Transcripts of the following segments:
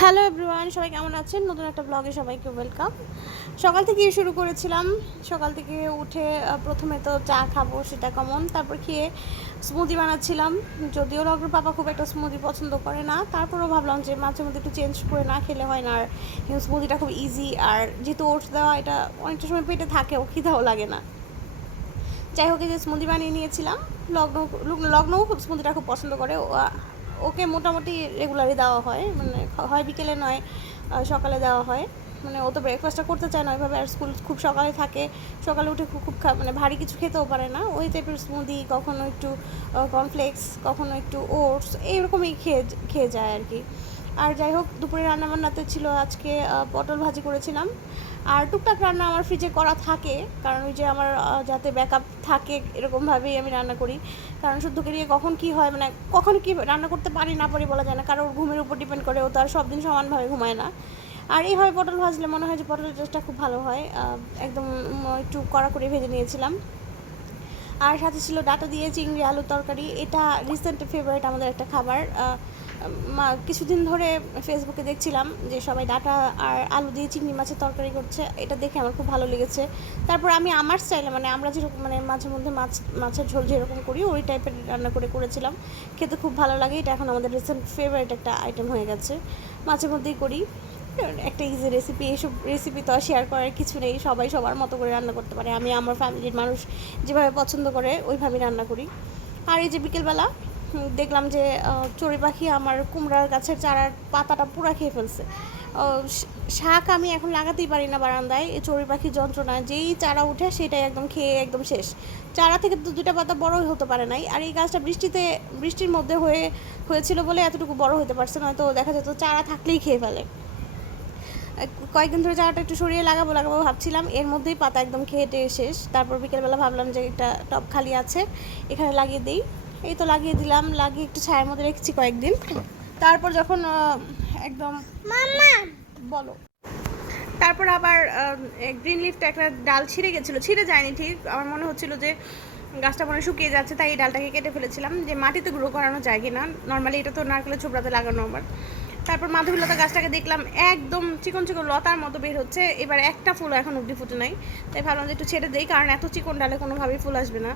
Hello everyone, সবাই কেমন আছেন? নতুন একটা ব্লগে সবাইকে ওয়েলকাম সকাল থেকে শুরু করেছিলাম। সকাল থেকে উঠে প্রথমে তো চা খাব, সেটা কমন তারপর খেয়ে স্মুদি বানাচ্ছিলাম। যদিও লগর পাপা খুব একটা স্মুদি পছন্দ করে না। তারপরেও ভাবলাম যে মাঝে মধ্যে একটু চেঞ্জ করে না খেলে হয় না। আর স্মুদিটা খুব ইজি আর যেহেতু ওটস দেওয়া, এটা অনেকটা সময় পেটে থাকে থাকেও খিদাও লাগে না। যাই হোক যে স্মুদি বানিয়ে নিয়েছিলাম। লগ্ন লগ্নও খুব স্মুদিটা খুব পছন্দ করে। ওকে মোটামুটি রেগুলারই দেওয়া হয়। মানে হয় বিকেলে নয় সকালে দেওয়া হয়। মানে ও তো ব্রেকফাস্টটা করতে চায় না, ওইভাবে আর স্কুল খুব সকালে থাকে। সকালে উঠে খুব খুব মানে ভারী কিছু খেতেও পারে না। ওই টাইপের স্মুদি কখনও একটু কর্নফ্লেক্স কখনও একটু ওটস এইরকমই খেয়ে খেয়ে যায় আর কি। আর যাই হোক, দুপুরে রান্নাবান্নাতে ছিল আজকে পটল ভাজি করেছিলাম। আর টুকটাক রান্না আমার ফ্রিজে করা থাকে, কারণ ওই যে আমার যাতে ব্যাকআপ থাকে, এরকমভাবেই আমি রান্না করি। কারণ শুদ্ধকে নিয়ে কখন কি হয় মানে কখন কি রান্না করতে পারি না পারি বলা যায় না, কারণ ঘুমের উপর ডিপেন্ড করে, ও তো আর সব দিন সমানভাবে ঘুমায় না। আর এইভাবে পটল ভাজলে মনে হয় যে পটলের টেস্টটা খুব ভালো হয় একদম একটু কড়া করে ভেজে নিয়েছিলাম। আর সাথে ছিল ডাটা দিয়ে চিংড়ি, আলুর তরকারি, এটা রিসেন্ট ফেভারিট আমাদের একটা খাবার কিছুদিন ধরে ফেসবুকে দেখছিলাম যে সবাই ডাটা আর আলু দিয়ে চিংড়ি মাছের তরকারি করছে। এটা দেখে আমার খুব ভালো লেগেছে। তারপর আমি আমার স্টাইলে মানে আমরা যেরকম মানে মাঝে মধ্যে মাছ, মাছের ঝোল যেরকম করি, ওই টাইপের রান্না করে করেছিলাম। খেতে খুব ভালো লাগে। এটা এখন আমাদের রিসেন্ট ফেভারিট একটা আইটেম হয়ে গেছে। মাঝে মধ্যেই করি। একটা ইজি রেসিপি এইসব রেসিপি তো শেয়ার করার কিছু নেই। সবাই সবার মতো করে রান্না করতে পারে। আমি, আমার ফ্যামিলির মানুষ যেভাবে পছন্দ করে, ওইভাবেই রান্না করি। আর এই যে বিকেলবেলা দেখলাম যে চড়ুই পাখি আমার কুমড়ার গাছের চারার পাতাটা পুরা খেয়ে ফেলছে। শাক আমি এখন লাগাতেই পারি না বারান্দায়। এই চড়ুই পাখির যন্ত্রণায় যেই চারা উঠে সেটাই একদম খেয়ে একদম শেষ। চারা থেকে তো দুটা পাতা বড়ই হতে পারে নাই। আর এই গাছটা বৃষ্টিতে, বৃষ্টির মধ্যে হয়ে, হয়েছিল বলে এতটুকু বড় হতে পারছে নয়তো দেখা যেত চারা থাকলেই খেয়ে ফেলে। কয়েকদিন ধরে চারাটা একটু সরিয়ে লাগাবো লাগাবো ভাবছিলাম। এর মধ্যেই পাতা একদম খেয়ে টেয়ে শেষ। তারপর বিকেলবেলা ভাবলাম যে, একটা টব খালি আছে, এখানে লাগিয়ে দিই। এই তো লাগিয়ে দিলাম লাগিয়ে একটু ছায়ের মধ্যে রেখেছি কয়েকদিন। তারপর যখন একদম মামা বলো। তারপর আবার গ্রিন লিফটা একটা ডাল ছিঁড়ে গেছিল ছিঁড়ে যায়নি ঠিক। আমার মনে হচ্ছিল যে গাছটা মনে শুকিয়ে যাচ্ছে তাই এই ডালটাকে কেটে ফেলেছিলাম। যে মাটিতে গ্রো করানো যায় কিনা নর্মালি এটা তো নারকেলের ছোবড়াতে লাগানো আবার। তারপর মাধবীলতা গাছটাকে দেখলাম একদম চিকন চিকন লতার মতো বের হচ্ছে। এবার একটা ফুল এখন অবধি ফুটে নাই। তাই ভাবলাম যে একটু ছেড়ে দেই কারণ এত চিকন ডালে কোনোভাবেই ফুল আসবে না।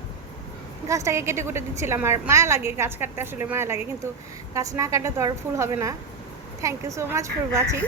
গাছটাকে কেটে কুটে দিচ্ছিলাম আর মায়া লাগে, গাছ কাটতে আসলে মায়া লাগে, কিন্তু গাছ না কাটলে তো আর ফুল হবে না। Thank you so much for watching